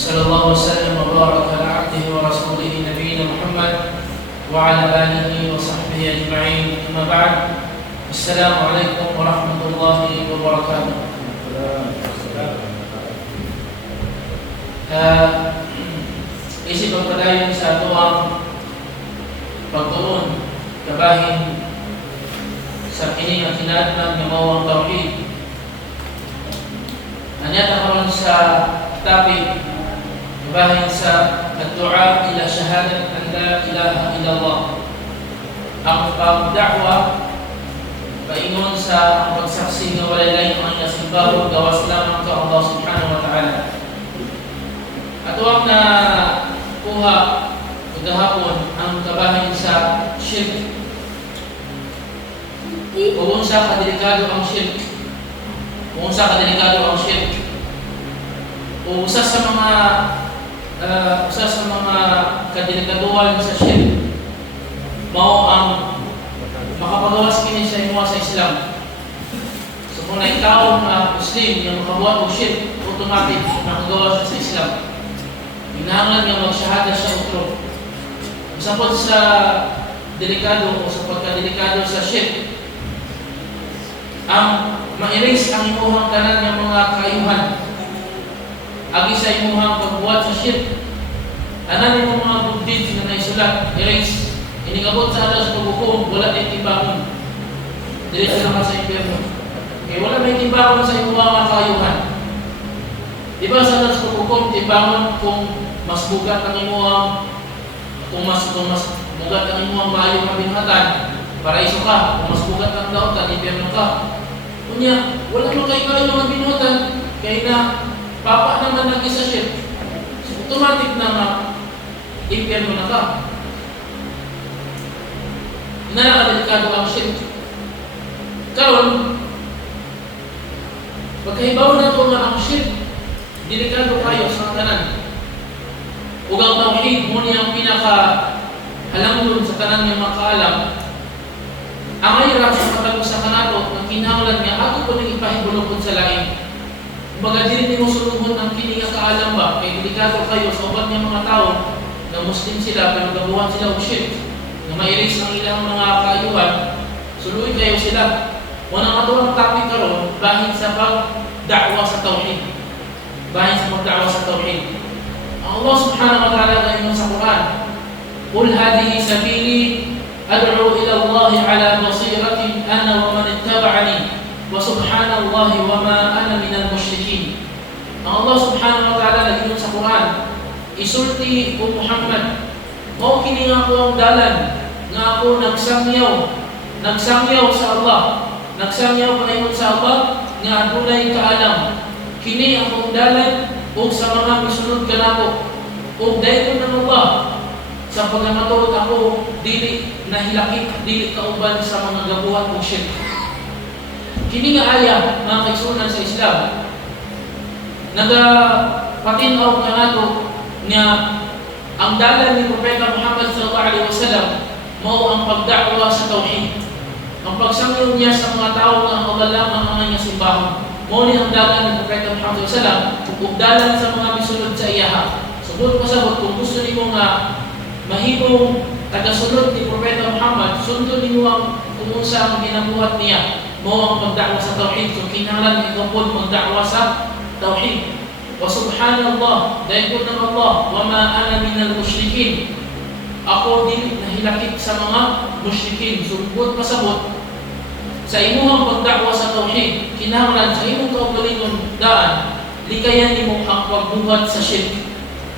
صلى الله وسلم وبارك على عبده ورسوله نبينا محمد وعلى آله وصحبه أجمعين. أما بعد، السلام عليكم ورحمة الله وبركاته. Isip ang padayon sa ato ang pagtuon kabahin sa kining ang kinahanglan nga mao ang tauhid. Anyata karon sa topic kabahin sa ad-du'a ila syahadat an la ilaha illallah. Ang pagdakwa paingon sa pagsaksi nga walay lain ang nasimbaho gawas lamang ka Allah subhanahu wa ta'ala. Ato ang na kuha gahapon ang kabahin sa shirk. Kung sa kadelikado ang shirk. Kung sa kadelikado ang shirk. O usa sa mga kadelikaduhan sa shirk mao ang makapagawas kini sa imo sa Islam. So kung ikaw na Muslim nga makabuhat og shirk, automatic makagawas sa Islam. Kinahanglan nga magsyahada sa utro. Usapod sa delikado o sa pagkadelikado sa shirk, ang ma-erase ang imuhang tanan nga mga kaayuhan agi sa imuhang pagbuhat sa shirk. Anan imong mga good deeds na naisulat, erase. Inigabot sa alas pagbukom, wala na timbakon. Diretso na ka sa impyerno. Kaya wala may timbakon sa imuhang mga kaayuhan. Diba sa alas pagbukom, timbakon kung mas bugat ang imuhang, kung mas bugat ang imuhang maayo kabinhatan, paraiso ka. Kung mas bugat ang dautan, impyerno ka. Kunya, wala mo kayo ang binutan, kaya na papa naman lagi sa shirk. So, automatic na nga, impyerno na ka. Nakakadelikado ang shirk. Karon, pagkahibaw na ito nga ang shirk, delikado kayo sa tanan. Ug ang tauhid mo niya ang pinaka-halangdon sa tanan niya makaalam. Ang mahirap sa katagos sa kanato, ang kinahanglan nga ato ko nang ipahibulong sa lain. Kumbaga dili nimo sulubon ang kini nga kaalam ba, kay delikado kayo sa uban nga mga tao na Muslim sila pero gabuhan sila og shirk. Na ma-erase ang ilang mga kaayuhan, suluy kayo sila. Unang atuang topic karon bahin sa pagdakwa sa tauhid. Bahin sa pagdakwa sa tauhid. Allah subhanahu wa ta'ala ngayon sa Quran, "Qul hadhihi sabili ad'u ila Allah ala basiratin ana wa man ittaba'ani wa subhanallahi wa ma ana minal musyrikin." Ang Allah subhanahu wa ta'ala ngayon sa Quran, isulti o Muhammad, mao kini nga ako ang dalan nga ako nagsangyaw sa Allah. Nagsangyaw panayon sa Allah nga adunay kaalam. Kini akong dalan ug sa mga misunod kanako. Ug dayon ng Allah sa pagamaturot ako dili nahilakip, dili kauban sa mga gabuhat ug shirk. Kini nga aya mga kaigsunan sa Islam nagapatinaw kanato nga ang dalan ni Propeta Muhammad sallallahu alaihi wasallam mao ang pagdakwa sa tauhid. Ang pagsangyo niya sa mga tao nga ang lamang ang kanyang simbahan. Mao ni ang dalan ni Propeta Muhammad sallallahu alaihi wasallam ug dalan sa mga misunod sa iyaha. Sugod pasabot kung gusto nimo nga mahimong tagasunod ni Propeta Muhammad, sundon nimo ang kung unsa ang ginabuhat niya. Mao ang pagdakwa sa tauhid. So kinahanglan ikaw pod magdakwa sa tauhid. Wa subhanallah, dahil po ng Allah, wa ma ana minal musyrikin. Ako din nahilakip sa mga musyrikin. Sugod pasabot sa imuhang pagdakwa sa tauhid, kinahanglan sa imong kaugalingon daan, likayan nimo ang pagbuhat sa shirk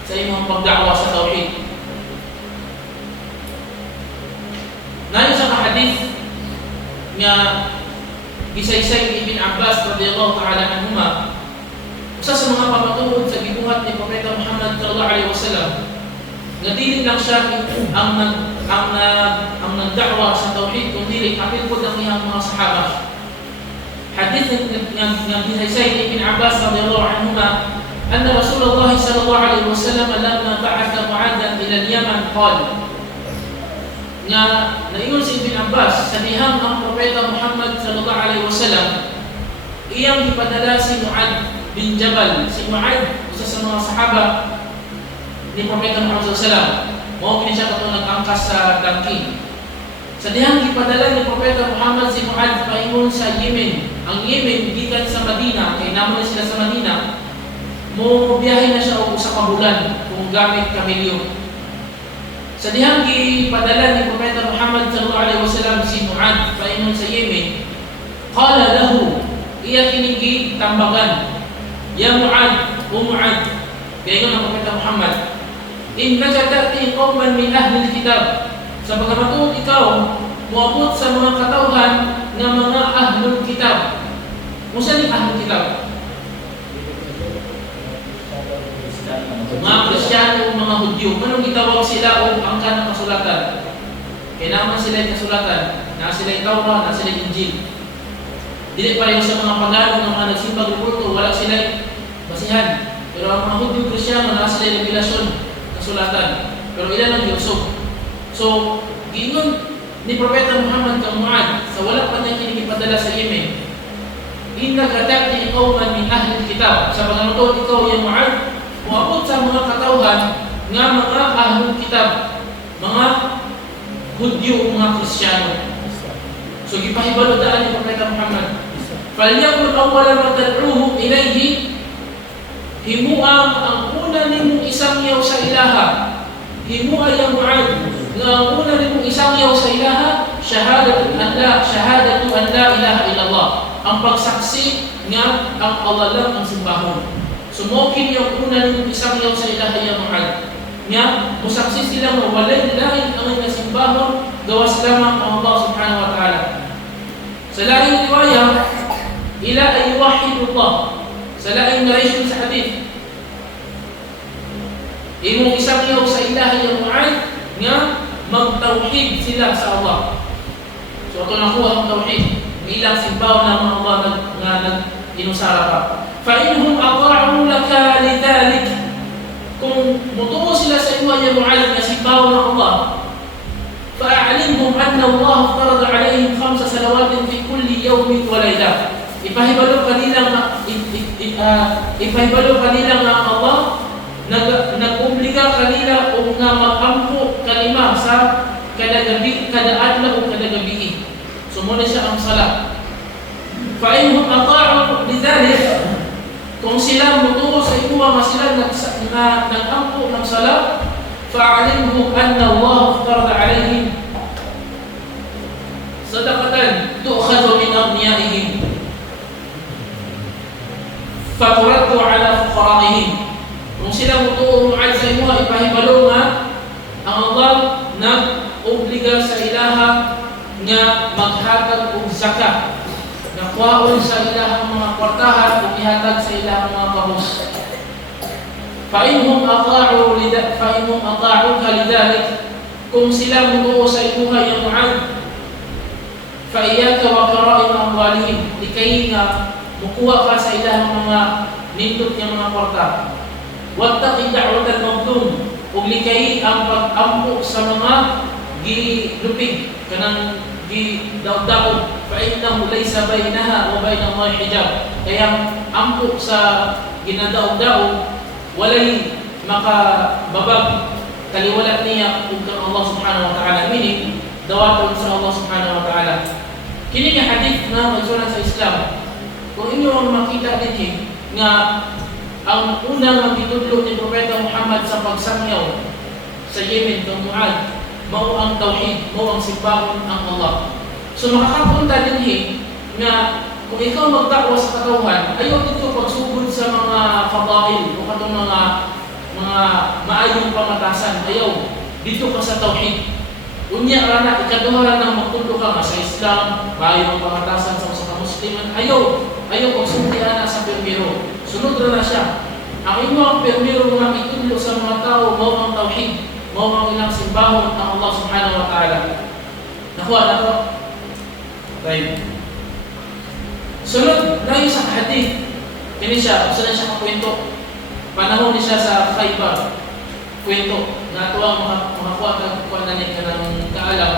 sa imong pagdakwa sa tauhid. Nayon sa hadith nga gisaysay ni Ibn Abbas radhiyallahu ta'ala anhuma, usa sa mga papatuod sa gibuhat ni Propeta Muhammad sallallahu alaihi wasallam, nga dili lang siya ang nagdakwa sa tauhid, kundi kapil po ang iyang mga sahaba. Hadith nga gisaysay ni Ibn Abbas radhiyallahu anhuma, anna Rasulullah sallallahu alaihi wasallam lamma ba'atha Mu'adhan ila al-Yaman qala, nga naingon si Ibn Abbas sa dihang ang Propeta Muhammad sallallahu alaihi wasallam iyang ipadala si Mu'adh bin Jabal, si Mu'adh, isa sa mga sahaba ni Propeta Muhammad SAW. Mao kini siya katong nag-angkas sa dangki. Sa dihang gipadala ni Propeta Muhammad si Mu'adh paingon sa Yemen. Ang Yemen gikan sa Madina, kay namo na sila sa Madina. Mo biyahe na siya og usa ka bulan kung gamit kamilyo. Sa dihang gipadala ni Propeta Muhammad sallallahu alaihi wasallam si Mu'adh paingon sa Yemen, qala lahu, iya kini tambagan, ya Mu'adh, o Mu'adh, gayon ang Propeta Muhammad, innaka ta'ti qauman min ahli al-kitab, sa pagkamatud ikaw moabot sa mga katawhan nga mga ahlul kitab. Unsa ni ahlul kitab? Mga Kristiyano, mga Hudyo. Manong gitawag sila o ang kanang kasulatan? Kaya naman sila yung kasulatan, na sila yung Tawra, na sila yung Injil. Dili pa yung sa mga pagano ng mga nagsimbag ng kulto, wala sila basihan. Pero ang mga Hudyo Kristiyano, na sila yung revelasyon, kasulatan. Pero ilan ang Yusuf. So, giingon ni Propeta Muhammad kang Mu'adh, sa wala pa niya kinikipadala sa Yemen, innaka ta'ti qauman min ahli al-kitab. Sa pagkamatud ikaw, ya Mu'adh, muabot sa mga katawhan nga mga ahlul kitab, mga Hudyo, mga Kristiyano. So gipahibalo daan ni Propeta Muhammad, falyakun awwala ma tad'uhum ilayhi, himuang ang una nimong isangyaw sa ilaha, himuay ang Mu'adh nga ang una nimong isangyaw sa ilaha, shahadatu an la ilaha illallah, ang pagsaksi nga ang Allah lang ang simbahon. Sumokin yung una ng isang yaw sa ilaha ya Mu'adh. Nga, musaksi sila nga walay lain ang nasimbahon gawas lamang ang Allah subhanahu wa ta'ala. Sa laing riwaya, ila ay wahidullah. Sa laing narration sa hadith, imong isang yaw sa ilaha ya Mu'adh nga magtawhid sila sa Allah. So ito nakuha ang tawhid. Ilang simbahon ng Allah na nag-inusara pa. فَإِنْهُمْ أَطَاعُوا لَكَ لِذَلِكَ, kung mutuo sila sa iyo ya Mu'adh na simbahon ng Allah, فَأَعْلِمْهُمْ أَنَّ اللَّهَ افترض عليهم 5 صلوات في كل يوم وليلة. Ipahibalo kanila nga Allah nag-obliga kanila o nga mag-ampo kalima sa kada gabi, kada adlaw o kada gabi. Sumunod siya ang salat. فَإِنْهُمْ أَطَاعُوا لِذَلِكَ, kung sila mutuo sa iyo nga sila nag-ampo ng salat, فَأَعْلِمْهُمْ أَنَّ اللَّهَ افترض عليهم صدقة تؤخذ من أغنيائهم فترد على فقرائهم. Kung sila mutuo Mu'adh sa iyo, ipahibalo nga ang Allah nag-obliga sa ilaha nga maghatag og zakat, nakwaon sa ilahang mga kwartahan o ihatag sa ilahang mga kabus. فَإِنْهُمْ أَطَاعُوكَ لِذَلِكَ, kung sila mutuo sa iyo ya Mu'adh, فَإِيَّاكَ وَكَرَائِمَ أَمْوَالِهِمْ, ikay nga mukuha ka sa ilahang mga nindot niya mga kwarta. وَاتَّقِ دَعْوَةَ الْمَظْلُومِ, ug likay ang pag-ampo sa mga gilupig kanang gidaw-daw, فَإِنَّهُ لَيْسَ بَيْنَهَا وَبَيْنَ اللَّهِ حِجَابٌ, kaya ampo sa ginadaw-daw walay makababag kaliwala niya ug kang Allah subhanahu wa ta'ala, meaning dawaton sa Allah subhanahu wa ta'ala. Kini nga hadith na magsulat sa Islam, kung inyo ang makita din nga ang unang magtutudlo ni Propeta Muhammad sa pagsangyaw sa Yemen kang Mu'adh, mao ang tawhid, mao ang simbahon ang Allah. So makakapunta din nga kung ikaw magdakwa sa katawhan, ayaw dito pagsugod sa mga fadail o katong mga maayong pamatasan. Ayaw dito ka sa tawhid. Unya rana ikaduha ra nang magtudlo ka sa Islam, maayong pamatasan sa Musliman. Ayaw pagsugdian sa permiro. Sunod ra na siya. Ang imong permiro nga itudlo sa mga tao mao ang tawhid, mao ang ilang simbahon ang Allah subhanahu wa ta'ala. Nakuha na to. Right. Sunod na yung sa hadith, kini siya, usa na siya kakwento. Panahon ni siya sa Khaybar. Kwento, nga ito ang makakuha na niya ka ng kaalam.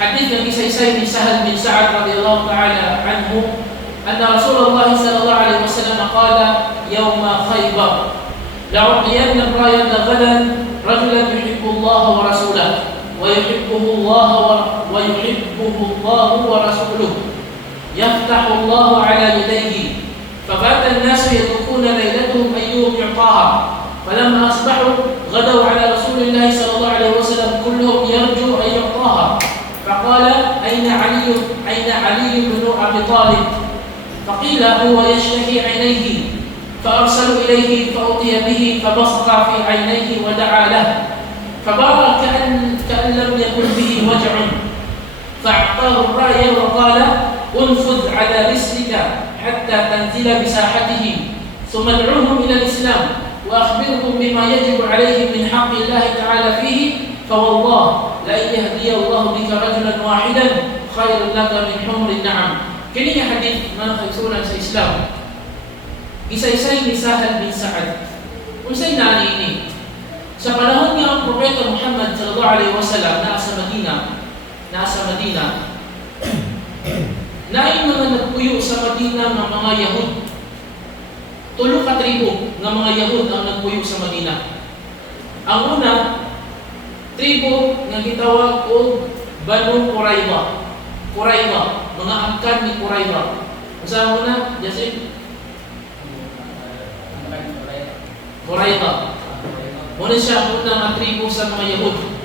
Hadith na isa-isay ni Sahal bin Sa'ad radiyallahu ta'ala anhu, أن رسول الله صلى الله عليه وسلم قال يوم خيبر لأعطين الراية غدا رجلا يحب الله ورسوله ويحبه الله ورسوله يفتح الله على يديه فبات الناس يدركون ليلتهم أيهم يعطاها فلما أصبحوا غدوا على رسول الله صلى الله عليه وسلم كلهم يرجو أن يعطاها فقال أين علي بن أبي طالب فقيل هو يشتهي عينيه فأرسلوا إليه فأتي به فبصق في عينيه ودعا له فبرأ كأن لم يكن به وجع فأعطاه الرأي وقال انفذ على رسلك حتى تنزل بساحته ثم ادعوهم إلى الإسلام وأخبرهم بما يجب عليهم من حق الله تعالى فيه فوالله لأن يهدي الله بك رجلا واحدا خير لك من حمر النعم. Kini nga hadith na nakaisulan sa Islam. Isa-isay ni Sahal bin Sa'ad. Unsay nani ini? Sa panahon nga ang Propeta Muhammad sallallahu alaihi wasallam nasa Madina, naay mga nagpuyo sa Madina ng mga Yahud. Tulo ka tribo ng mga Yahud ang nagpuyo sa Madina. Ang una, tribo nga gitawag og Banu Qurayza. Mga angkan ni Qurayza. Usaha mo na, Jasim? Qurayza. Muna siya ang unang nga tribo sa mga Yahud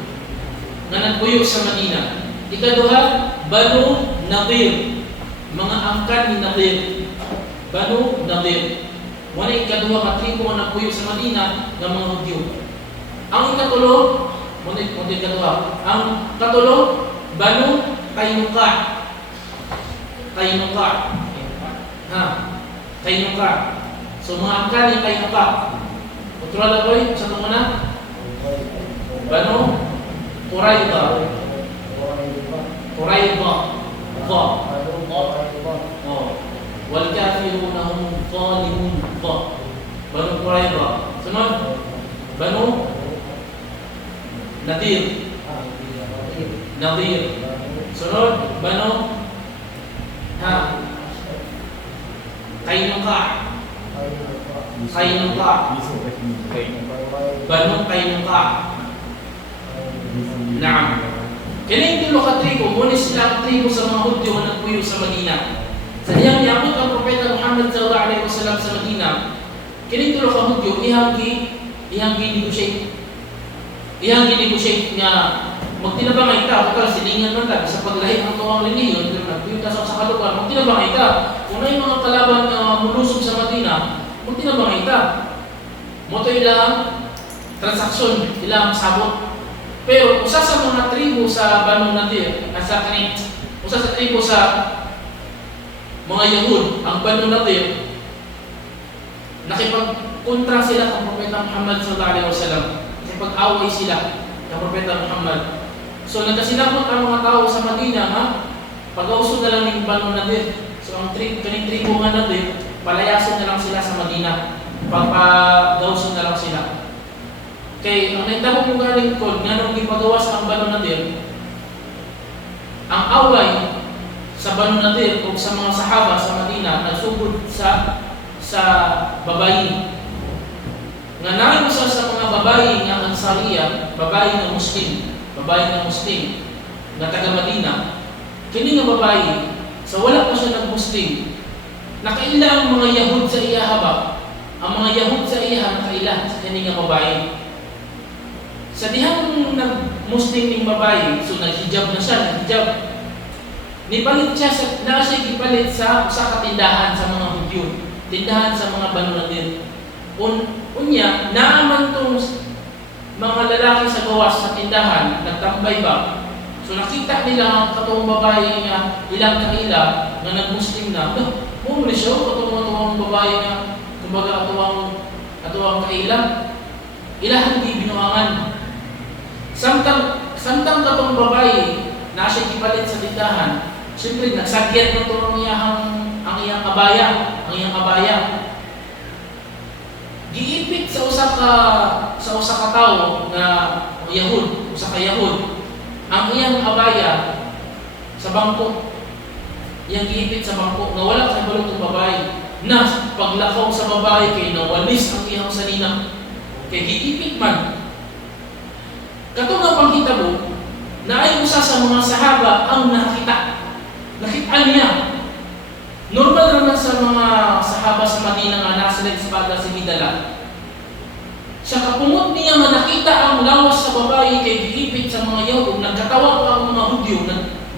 na nagpuyo sa Madina. Ikaduha, Banu Nadir. Mga angkan ni Nadir. Banu Nadir. Muna ikaduha nga tribo na nagpuyo sa Madina ng mga Hudyo. Ang ikatulo, ang katulo, Banu Kainuka. So mga angkan ni Kainuka. Kontrol boy, sa ito muna. Banu Qurayza. Wal kafiruna hum zalimun. Banu Qurayza. Sunod. Banu Nadir. Sunod. Banu Kainuka. Banu Kainuka. Naam. Kini tulo ka tribo, muna sila tribo sa mga Hudyo na nagpuyo sa Madina. Sa diyang niabot ang Propeta Muhammad sallallahu alaihi wasallam sa Madina, kini tulo ka Hudyo ihang gi-negotiate nga magtinabangay ka, kung silingan man ta sa paglahi ng tuwang reliyon, nagpuyo ta sa kalugar, magtinabangay ka. Kung na yung mga kalaban na mulusog sa Madina, magtinabangay ka. Moto ilang transaksyon, ilang sabot. Pero usa sa mga tribo sa Banu Nadir, usa sa tribo sa mga Yahud, ang Banu Nadir, nakipagkontra sila kang Propeta Muhammad sallallahu alaihi wasallam. Nakipag-away sila kang Propeta Muhammad. So nagkasinabot ang mga tao sa Madina nga pag-ausod na lang ng Banu Nadir. So ang kaning tribo nga Nadir, palayason na lang sila sa Madina. Pagpag-ausod na lang sila. Kay ang naitabo mo galing ko, nga nung ipagawas ang Banu Nadir, ang away sa Banu Nadir o sa mga sahaba sa Madina nagsugod sa babayi. Nga naayusa sa mga babayi nga Ansariya, babayi ng Muslim na taga Madina. Kini nga babayi, sa wala pa siya nag-Muslim, nakaila ang mga Yahud sa iya haba. Ang mga Yahud sa iya nakaila sa kini nga babayi. Sa dihang nag-Muslim ning babayi, so naghijab na siya, nipalit siya gipalit sa usa ka tindahan sa mga Hudyo, tindahan sa mga Banu Nadir. Unya, naaman tong mga lalaki sa gawas sa tindahan, nagtambay ba? So nakita nila ang katong babae nga ilang kaila nga nag-Muslim na, bumuli siya, katong babae nga, kumbaga atuwang kaila, ilahan di binuangan. Samtang katong babae na siya kipalit sa tindahan, siyempre nagsagyat na ito ang iyang abaya. Giipit sa usa ka tawo na Yahud, ang iyang abaya sa bangko. iyang giipit sa bangko nga wala kay balot ng babae na paglakaw sa babae kay nawalis ang iyang sanina kay giipit man. Kato nga panghitabo na ay usa sa mga sahaba ang nakita niya. Normal naman sa mga sahaba sa Madina nga nasa espada si Bidala. Sa kapungot niya nga nakita ang lawas sa babae kay giipit sa mga Yahud, nagkatawa pa ang mga Hudyo,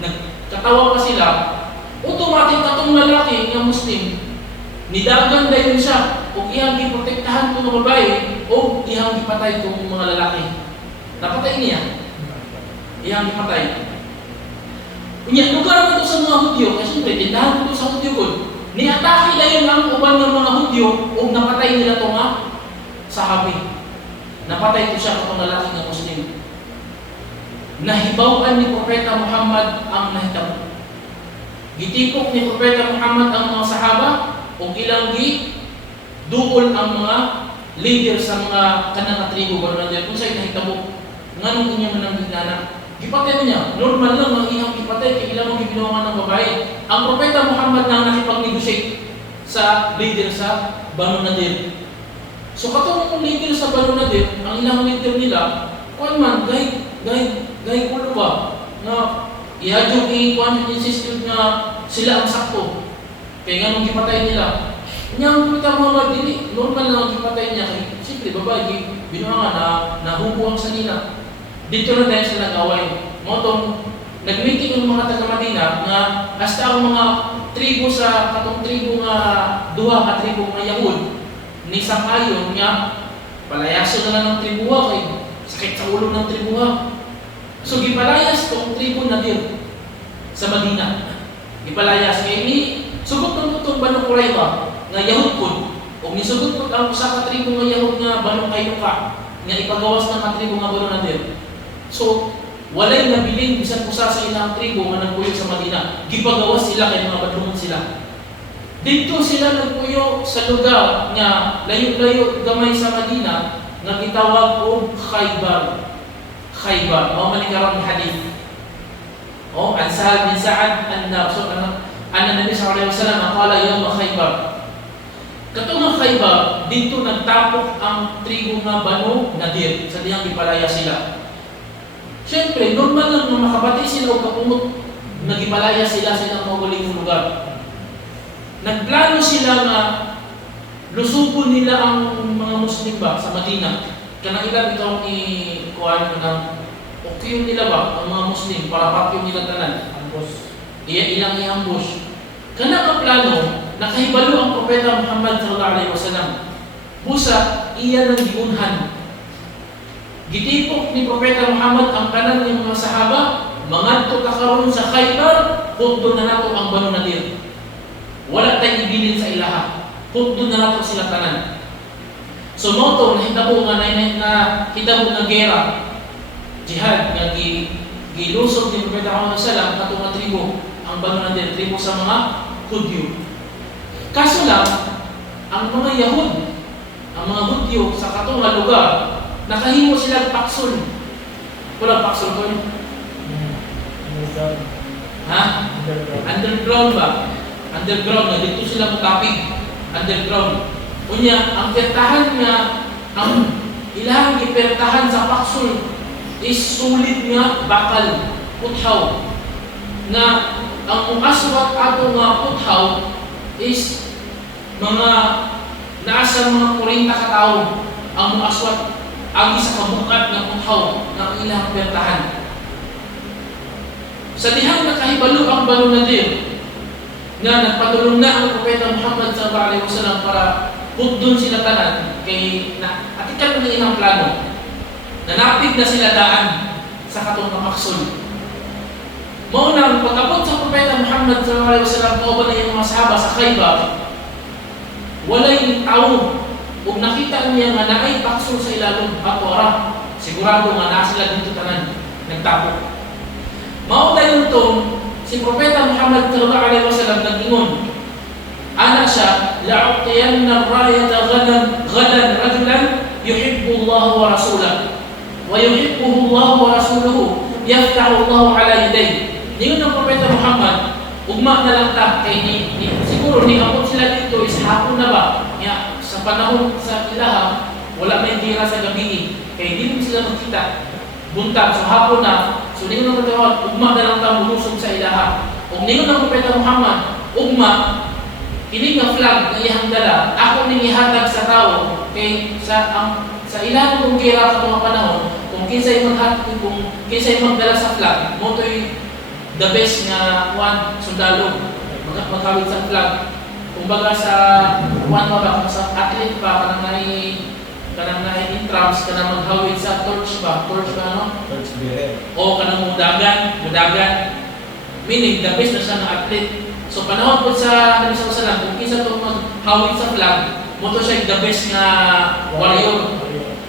nagkatawa pa sila, automatic katong lalaki nga Muslim, nidagan dayon siya, o iyang giprotektahan ko ng babae, o iyang gipatay kong mga lalaki. Napatay niya. Iyang gipatay. Unya, lugar mo ito sa mga Hudyo, kasi siyempre, tindahan ito sa Hudyo ko. Niatake dayon ang uban ng mga Hudyo, o napatay nila ito nga sahabi. Napatay ko siya katong lalaki nga Muslim. Nahibawan ni Propeta Muhammad ang nahitabo. Gitipok ni Propeta Muhammad ang mga sahaba o ilang duol ang mga leader sa mga kanang tribo baron natin kung sa'y nahitabo nganong inyong mananggigana. Gipatay niya, normal lang ang iyang gipatay kaya ilang mga ginawa ng babae. Ang Propeta Muhammad na nakipag-negotiate sa leader sa Banu Nadir. So katong leader sa Banu Nadir, ang ilang leader nila, kung man, gay kulo ba, na ihadyo i-kwan insisted nga sila ang sakto. Kaya nga nung gipatay nila, niyang Propeta Muhammad, dili, normal lang ang gipatay niya. Kaya simple, babae, binuha nga na nahubo ang sanina. Dito na tayo sa nag-away. Motong, nag-meeting ng mga taga-Madina nga hasta ang mga tribo sa katong tribo nga duha ka tribo nga Yahud ni Sangayon nga palayaso na lang ng tribuha kay sakit sa ulo ng tribuha. So gipalayas tong tribo Nadir sa Madina. Gipalayas kay ni sugot ng tutong Banu Qurayza nga Yahud pod o ni sugot pod ang usa ka tribo nga Yahud nga Banu Qaynuqa nga ipagawas ng mga tribo nga Banu Nadir. So walay nabiling bisan usa sa ilang tribo nga nagpuyo sa Madina. Gipagawas sila kay mga badlungon sila. Dito sila nagpuyo sa lugar nga layo-layo gamay sa Madina nga gitawag og Khaybar. Khaybar, mao man karon hadith. Oh, an Sahal bin Sa'ad an-Nabsu anna Nabi sallallahu alaihi wasallam qala yawm Khaybar. Kato nga Khaybar, dito nagtapok ang tribo nga Banu Nadir sa dihang gipalaya sila. Siyempre, normal lang na makabati sila o kapumot, nagipalaya sila sa ilang maguling lugar. Nagplano sila na lusubon nila ang mga Muslim ba sa Madina. Kanang ilan itong ikuhan ko ng okay nila ba ang mga Muslim para pakyo nila tanan. Ilang i-ambush. Kanang ang plano, nakahibalo ang Propeta Muhammad sallallahu alaihi wasallam. Busa, iya ng giunhan. Gitipok ni Propeta Muhammad ang kanan ng mga sahaba, mangadto ta karon sa Khaybar, pugdo na nato ang Banu Nadir. Wala tayong ibilin sa ilaha. Pugdo na nato sila tanan. So moto nahitabo nga hitabo nga gera, jihad nga gilusog ni Propeta Muhammad sallallahu alaihi wasallam katong mga tribo, ang Banu Nadir, tribo sa mga Hudyo. Kaso lang, ang mga Yahud, ang mga Hudyo sa katong lugar, nakahimo sila paksol. Wala paksol ko yun? Ha? Underground ba? Underground na. Dito sila mutapig. Underground. Unya, ang pertahan nga, ang ilang ipertahan sa paksol is sulit nga bakal. Puthaw. Na ang muaswat ato nga puthaw is mga nasa mga 40 katao ang muaswat agi sa kabukat ng puthaw ng ilang pertahan. Sa dihang nakahibalo ang Banu Nadir na nagpatulong na ang Propeta Muhammad sallallahu alaihi wasallam para pugdon sila tanan kay atikan na ilang plano. Nanapig na sila daan sa katong pamaksol. Mao nang pagabot sa Propeta Muhammad sallallahu alaihi wasallam kauban na yung mga sahaba sa Khaybar, walay tao ug nakita niya nga naay paksol sa ilalom ato ara sigurado nga naa sila dito tanan nagtapok. Mao dayon to si Propeta Muhammad sallallahu alaihi wasallam nag-ingon ana siya la'utiyanna ar-rayata ghadan rajulan yuhibbu Allah wa rasulahu wa yuhibbuhu Allah wa rasuluhu yaftahu Allah ala yadayhi. Niyon ang Propeta Muhammad ugma na lang ta kay siguro ni abot sila dito is hapon na ba ya sa panahon sa ilaha wala may tira sa gabi kay di mo sila makita buntag so hapon na so ningon na katawag ugma na lang ta mulusog sa ilaha ug ningon ang propeta Muhammad ugma kini nga flag nga iyang dala ako ning ihatag sa tawo kay sa ilaha kung kira sa mga panahon kung kinsay magdala sa flag mo to'y the best nga one sundalo magkawit sa flag kumbaga sa one ba sa athlete pa kanang intrams kanang maghawid sa torch ba ano Torch bearer. o kanang mudagan meaning the best na siya nga athlete so panahon po sa Nabi sallallahu alaihi wasallam kung kinsa to maghawid sa flag mo to siya the best nga warrior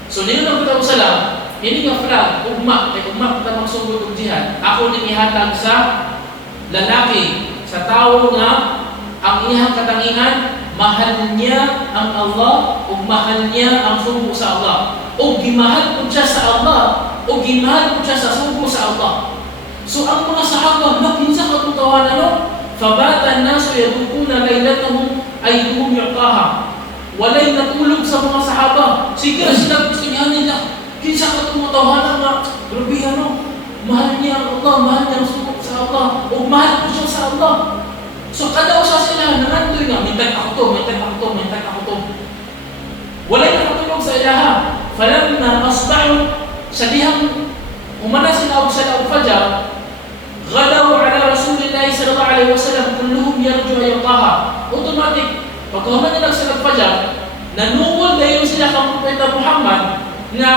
so nino na kita usalam ini nga flag ugma kita magsugod og jihad ako ning ihatag sa lalaki sa tawo nga ang iyang katangian mahal niya ang Allah ug mahal niya ang sugo sa Allah ug gimahal pud siya sa Allah ug gimahal pud siya sa sugo sa Allah so ang mga sahaba makinsa katutawan ano fabata an-nasu yadukuna laylatahum ayduhum yuqaha walay natulog sa mga sahaba sige sila gusto nila kinsa ka tumatawanan nga grabe mahal niya ang Allah mahal niya ang sugo sa Allah ug mahal po siya sa Allah so kada usa sila nangandoy nga mintag ako to walay nakatulog sa ilaha falamma asbahu sa dihang umana sila og sa fajr غدوا على رسول الله صلى الله عليه وسلم كلهم يرجو يلقاها automatic pagkahuman nila sa fajr nanungol dayon sila kang propeta Muhammad na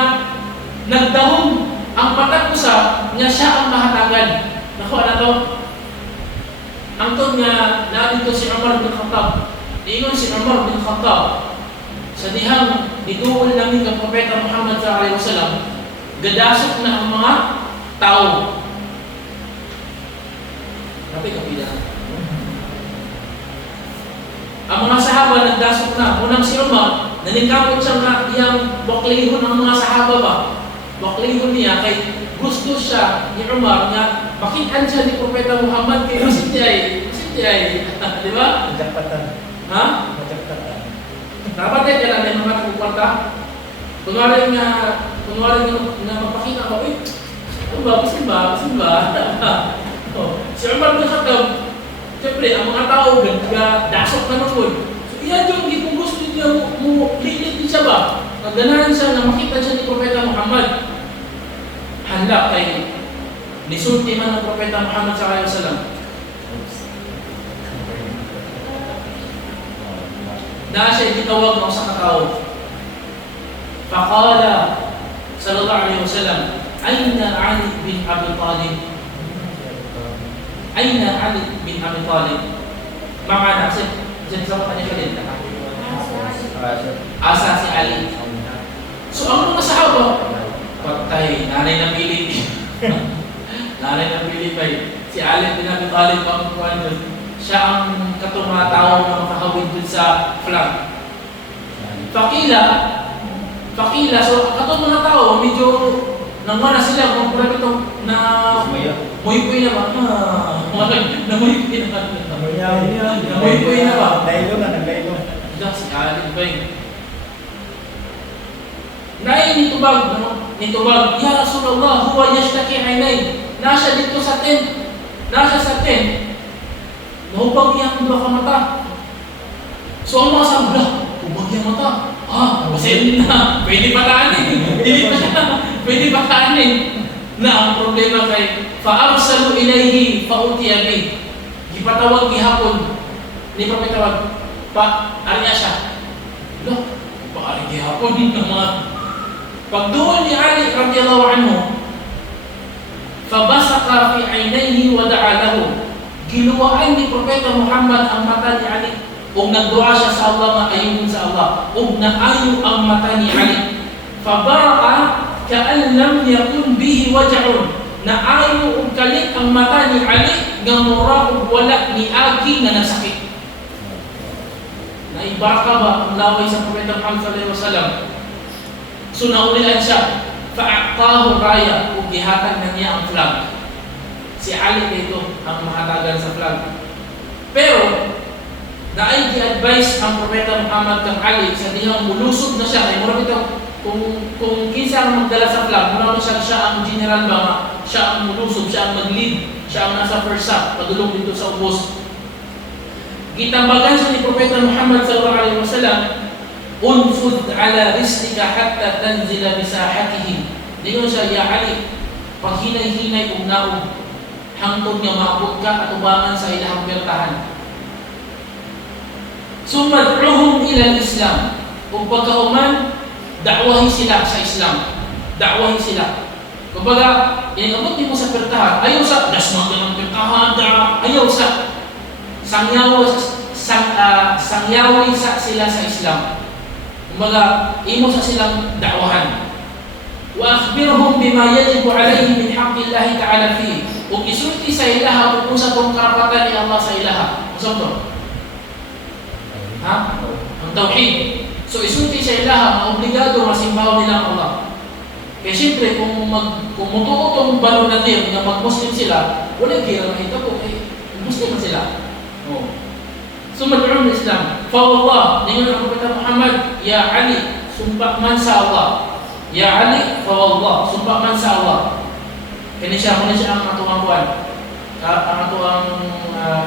nagdahom ang patakusa nga siya ang mahatagan. Nakuha na to. Ang to nga dito si Umar bin Khattab. Ingon si Umar bin Khattab sa dihang nituol namin kang propeta Muhammad sallallahu alaihi wasallam gadasok na ang mga tao. Tapi kapila. Ang mga sahaba nagdasok na. Unang si Umar, naningkamot siya nga iyang baklihon ang mga sahaba ba? Baklihon niya kay gusto siya ni Umar nga makitaan siya ni Propeta Muhammad kay masintiyay. Di ba? Majakpatan. Ha? Majakpatan. Dapat din ka natin mga kumpanta. Kunwari nga magpakita ko, basin ba? Si Umar bin Khattab, siyempre, ang mga tao, dasok na naman. So, iyan yung kung gusto niya mo lilit din siya ba? Ganahan siya na makita siya ni Propeta Muhammad. Hala kay nisulti man ng Propeta Muhammad sallallahu alaihi wasallam. Na siya itawag ng sa katao. Faqala sallallahu alaihi wasallam, Aina Ali bin Abi Talib? Aina Ali bin Abi Talib? Makana, sinasabat niya ka din. Asa si Ali. So ang mga sahaba, patay, nanay ng pili. Nanay ng pili pa si Ali bin Abi Talib ang kuwan doon. Siya ang katong mga tao na makahawid doon sa flag. Fakila, so katong mga tao, medyo nangwana sila kung pura ito na muypoy na ba? Namuypoy na ba? Namuypoy na ba? Nailong na, naglailong. Ito, si Ali ba yun? Nain nitubag, Ya Rasulullah, huwa yashtaki aynay. Nasa dito sa tent. Mahubag niya ang dua ka mata. So ang mga sabla, hubag niya mata. Basin na. Pwede pataanin. Hindi pa siya. Pwede pataanin. Na ang problema kay fa'arsalu ilayhi fa'utiya bih. Gipatawag gihapon. Ni papitawag. Ariya siya. Paari gihapon ng mga pagduol ni Ali radiyallahu anhu. Fabasaka fi aynayhi wa da'a lahu. Giluwaan ni Propeta Muhammad ang mata ni Ali. Ug nagdua siya sa Allah nga ayun sa Allah. Ug naayo ang mata ni Ali. Fabara'a ka'an lam yakun bihi waj'un. Naayo ug kalit ang mata ni Ali nga mura ug wala ni agi nga nasakit. Naibaka ba ang laway sa Propeta Muhammad sallallahu alaihi wasallam? So naulian siya. Fa'aqahu raya ug gihatag na niya ang flag. Si Ali dito ang mahatagan sa flag. Pero naay gi-advise ang Propeta Muhammad kang Ali sa dihang mulusog na siya kay mura bitaw kung kinsa ang magdala sa flag, mura mo siya ang general ba nga, siya ang mulusog, siya ang mag-lead, siya ang nasa first up, padulong dito sa ubos. Gitambagan siya ni Propeta Muhammad sallallahu alaihi wasallam, unfud ala rislika hatta tanzila bisahatihi. Dingon siya, ya Ali, paghinay-hinay ug naog hangtod nga maabot ka at ubangan sa ilahang bertahan. Sumad'uhum ila Islam. Kung pagkauman, dakwahin sila sa Islam. Dakwahin sila. Kumbaga, inabot mo sa pertahan, ayaw sa dasmang ng pertahan, ayaw sa sangyawi sa sila sa Islam. Kumbaga, imo sa silang dakwahan. Wa akhbirhum bima yajibu alayhi min haqqillahi ta'ala fihi. Ug isulti sa ilaha kung sa tong karapatan ni Allah sa ilaha. Usa to? Ha? Ang tauhid. So isulti sa ilaha, maobligado masimbaw nila Allah. Kaya siyempre, kung mutuo itong balon natin na mag-Muslim sila, wala kira makita ko, Muslim na sila. Oh. So mad'un Islam. Fawallah, ningon ang Propeta Muhammad, Ya Ali, sumpa man sa Allah. Ya Ali, fawallah, sumpa man sa Allah. Kani siya ang atuang buwan. Ang atuang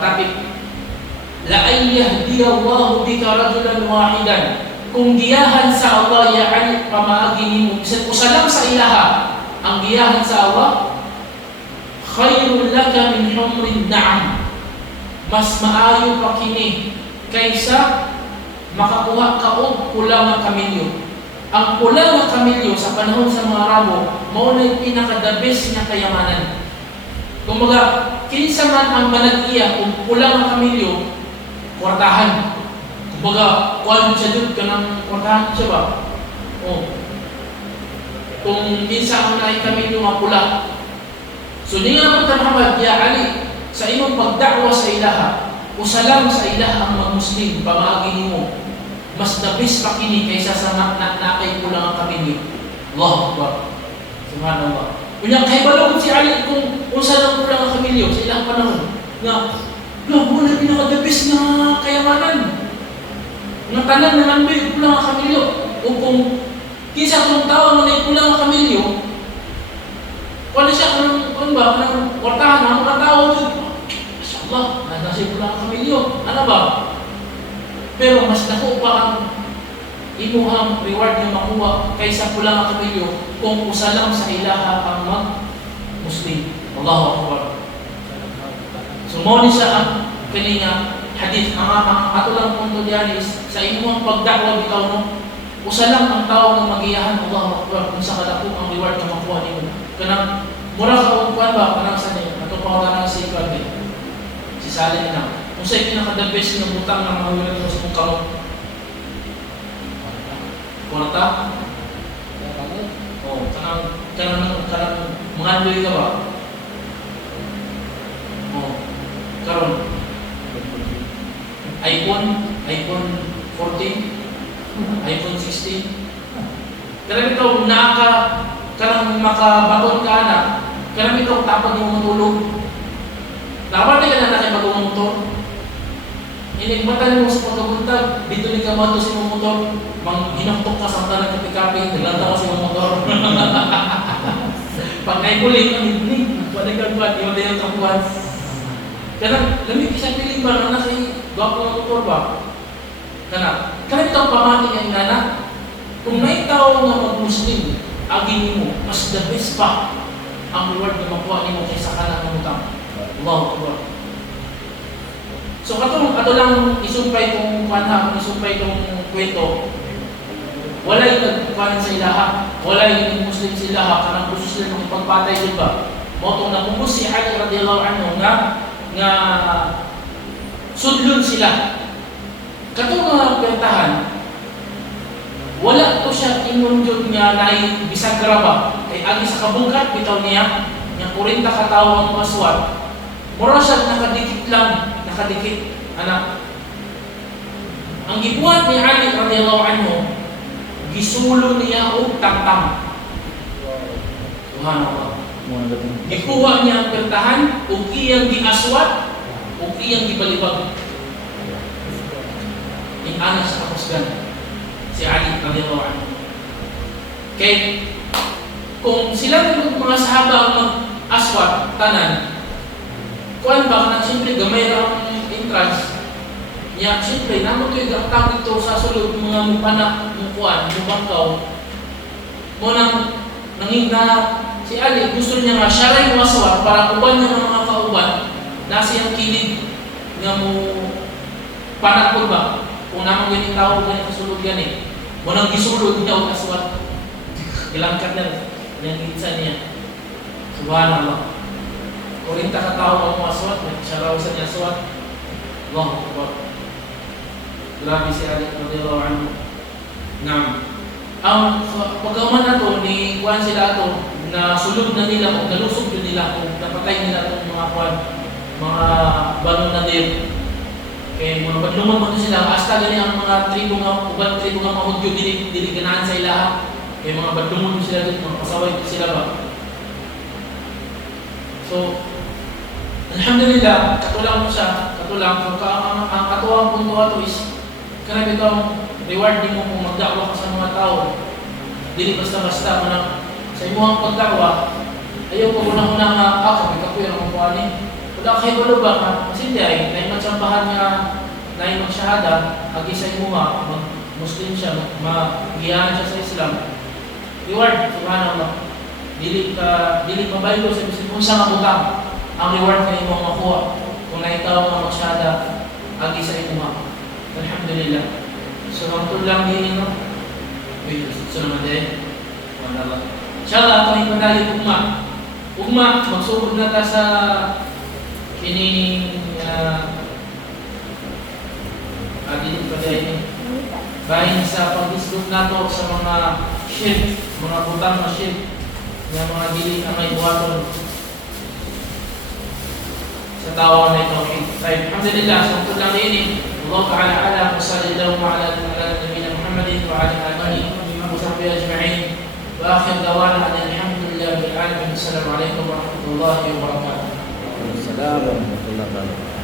topic. La ay yahdiyallahu bika rajulan wahidan. Kung giyahan sa Allah, ya Ali, pamaagi nimo bisan usa lang sa ilaha ang giyahan sa Allah, khairul laka min humrin na'am. Mas maayo pa kini kaysa makakuha ka og pula nga kamilyo. Ang pula nga kamilyo sa panahon sa mga Arabo, mao na yung pinaka-the best nga kayamanan. Kumbaga, kinsa man ang manag-iya kung pula nga kamilyo, kwartahan. Kumbaga, kuwan siya doon ka ng kwartahan siya ba? O. Kung minsan ang naay kamilyo nga pula. So, di nga naman Muhammad, Ya Ali, sa imong pagdakwa sa ilaha, usalam sa ilaha ang mga Muslim, pamagi mo, mas nabis pa kini kaysa sa nakay pulang ang kamilyo. Allahu Akbar. Subhanallah. Kunya, kay balong si Ali kung usa lang pulang ang kamilyo sa ilang panahon, nga, mo na pinaka-the-best na kayamanan. Nga tanan na lambi, pulang ang kamilyo. O kung kinsa kung tawa mo na pulang ang kamilyo, wala siya kung ba, kanang kwartahan, ang mga tao doon. Mashallah, nasa pulang ang kamilyo. Ano ba? Pero mas dako pa ang imuhang reward na makuha kaysa pulang ang kamilyo kung usa lang sa ilaha ang mag-Muslim. Allahu Akbar. So, mo ni siya ang kaninga hadith. Ang ato lang punto diyan is sa imuhang pagdakwa bitaw no, usa lang ang tao nga magiyahan. Allahu Akbar. Kung sa kadako ang reward na makuha nimo. Kanang mura ka kung kuan ba kanang sa niya ato pa kanang si Ibrahim. Si Salih na. Kung sa'yo pinaka-the best ng butang na mahuwilan mo sa mong kamot. Kwarta? Oo. Kanang mangandoy ka ba? Oo. Karon. iPhone 14, iPhone 16. Karami ito, kanang makabaton ka na, karami ito, tapos yung matulog. Dapat ka na nakipagong motor. Inigmatan mo sa pagkabuntag, dito ni kamato sa mong motor, hinaktok ka sa tanang kapi-kapi, naglanta ka sa mong motor. Pag naipuling, ang ibling, wala kang buwan, yung wala yung kapuan. Kanang, lamig isang piling ba, na nasa gwapo ng motor ba? Kanang itong pamati niyang nana, kung may tao nga mag-Muslim, agin mo, mas the best pa ang reward na makuha niyo kaysa ka lang ng utang. Allahu Akbar. So ato lang isumpay kung isumpay kung kwento. Walay nagkuhan sa ilaha, walay yung Muslim sa ilaha, kanang gusto sila magpagpatay din ba? Motong na kung si Ali radiyallahu anhu nga sudlun sila. Katong mga kwentahan, wala to siya inunjod nga naay bisagra ba? Kay agi sa kabungkat bitaw niya, nga 40 ka tawo ang maswat. Mura siya nakadikit lang, anak. Ang gibuhat ni Ali radiyallahu anhu, gisulo niya og tangtang. Subhanallah. Gikuha niya ang pertahan, ug iyang giaswat, ug iyang gibalibag. ana sa kapusgan si Ali radhiyallahu anhu. Kay kung sila mga sahaba ang mag-aswat tanan, kuan ba kanang siyempre gamay ra ang entrance niya, siyempre namo to'y gaktak ito sa sulod mga mupanak mukuan mubangkaw mo nang nanging na si Ali gusto niya nga siya rin maswat para uban niya ng mga kauban na siyang kilig nga mo panakod ba kung namang ganit tao ganit kasulod gani mo nang gisulod niya o aswat ilangkat na yung gitsa niya. Subhanallah. 40 ka tao ang mga aswat, siya raw sa niya aswat. Allahu Akbar. Grabe si Ali radhiyallahu anhu. Naam. Ang pagkaman nato ni kuan sila ato na sulod na nila kung nalusog din nila kung napatay nila itong mga kuan mga balon na din. Kaya mga badlungan mo sila hasta gani ang mga tribo nga uban tribo nga mga Hudyo dili ganahan sa ilaha. Kaya mga badlungan sila dito, mga pasaway sila ba. So alhamdulillah, katulang mo siya, katulang kung ang katuwang punto ato is kanang ito ang reward mo kung magdakwa ka sa mga tao. Dili basta-basta mo na sa imuhang pagdakwa, ayaw ko una-una nga ako, may kapuyan akong kuhanin. Wala kayo wala ba ka? Kasi hindi ay, na magsambahan nga, na magsyahada, agi sa imuha, mag-Muslim siya, magiyahan siya sa Islam. Reward, subhanallah. Dili mabaylo sa bisin kung saan butang ang reward na imong makuha kung naitaw nga magsyahada, agi sa imuha. Alhamdulillah. So, ang lang din ino. Wait, so naman din. Subhanallah. Inshallah, ito ay madali ugma, magsugod na ta sa kining adilin pa dahil bahin sa pag-discuss nato sa mga shirk, mga butang na shirk na mga dili na may buhaton sa tawag na ito. Alhamdulillah, so ito lang din Allah Ta'ala ala musallallahu ala nabiyina Muhammadin wa ala alihi wa sahbihi ajma'in wa akhir dawana alhamdulillah bil alamin. Assalamualaikum warahmatullahi wabarakatuh. Assalamualaikum warahmatullahi wabarakatuh.